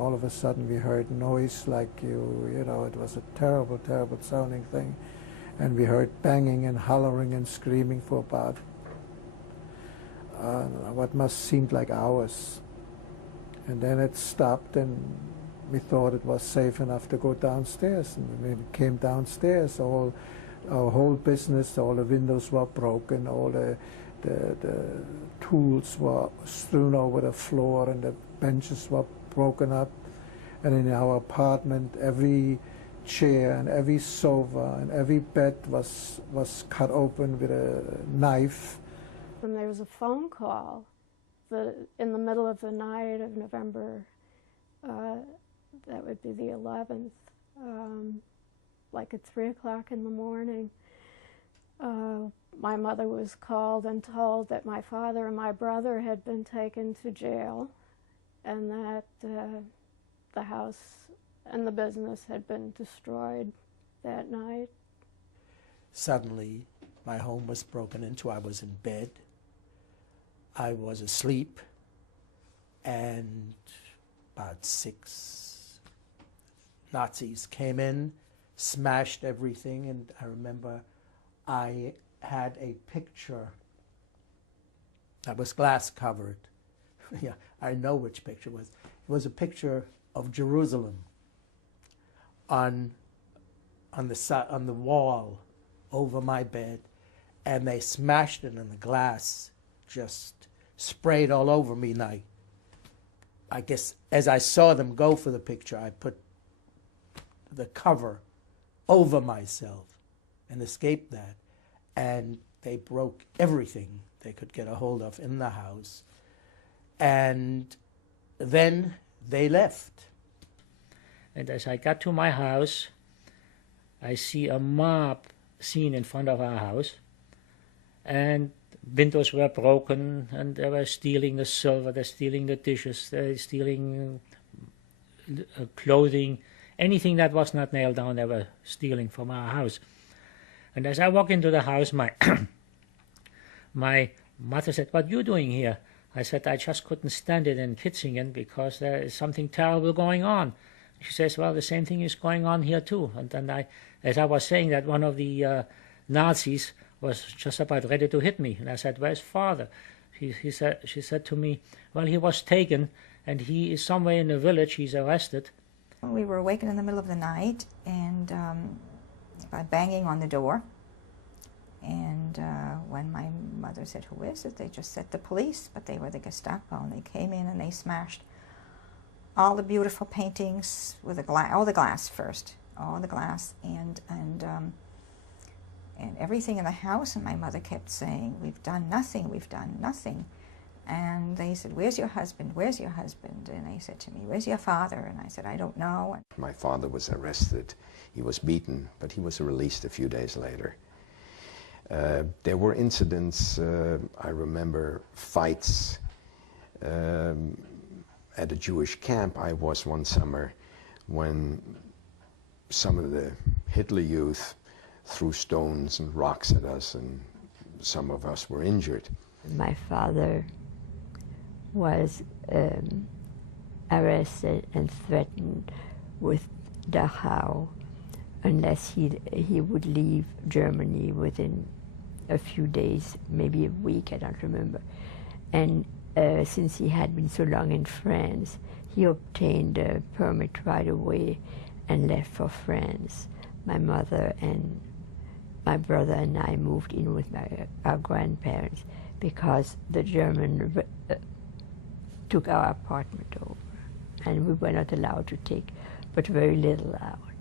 all of a sudden we heard noise like you know, it was a terrible, terrible sounding thing. And we heard banging and hollering and screaming for about what must seemed like hours. And then it stopped, and we thought it was safe enough to go downstairs. And when we came downstairs, our whole business, all the windows were broken, all the tools were strewn over the floor, and the benches were broken up. And in our apartment, every chair and every sofa and every bed was cut open with a knife. And there was a phone call that in the middle of the night of November, that would be the 11th, like at 3 o'clock in the morning. My mother was called and told that my father and my brother had been taken to jail, and that the house and the business had been destroyed that night. Suddenly, my home was broken into. I was in bed. I was asleep, and about 6 Nazis came in, smashed everything, and I remember I had a picture that was glass covered. Yeah, I know which picture it was. It was a picture of Jerusalem on the wall over my bed, and they smashed it, and the glass just sprayed all over me. And I guess as I saw them go for the picture, I put the cover over myself and escaped that. And they broke everything they could get a hold of in the house. And then they left. And as I got to my house, I see a mob scene in front of our house. And windows were broken, and they were stealing the silver, they're stealing the dishes, they're stealing clothing. Anything that was not nailed down, they were stealing from our house. And as I walk into the house, my mother said, "What are you doing here?" I said, "I just couldn't stand it in Kitzingen because there is something terrible going on." She says, "Well, the same thing is going on here too." And then as I was saying that, one of the Nazis was just about ready to hit me. And I said, "Where's father?" She said to me, "Well, he was taken, and he is somewhere in the village. He's arrested." We were awakened in the middle of the night, and by banging on the door. And when my mother said, "Who is it?" they just said the police, but they were the Gestapo, and they came in and they smashed all the beautiful paintings with all the glass first, all the glass, and everything in the house. And my mother kept saying, "We've done nothing, we've done nothing." And they said, "Where's your husband? Where's your husband?" And they said to me, "Where's your father?" And I said, "I don't know." My father was arrested. He was beaten, but he was released a few days later. There were incidents, I remember fights at a Jewish camp I was one summer when some of the Hitler youth threw stones and rocks at us, and some of us were injured. My father was arrested and threatened with Dachau unless he would leave Germany within a few days, maybe a week, I don't remember. And since he had been so long in France, he obtained a permit right away and left for France. My mother and my brother and I moved in with our grandparents because the German took our apartment over, and we were not allowed to take but very little out.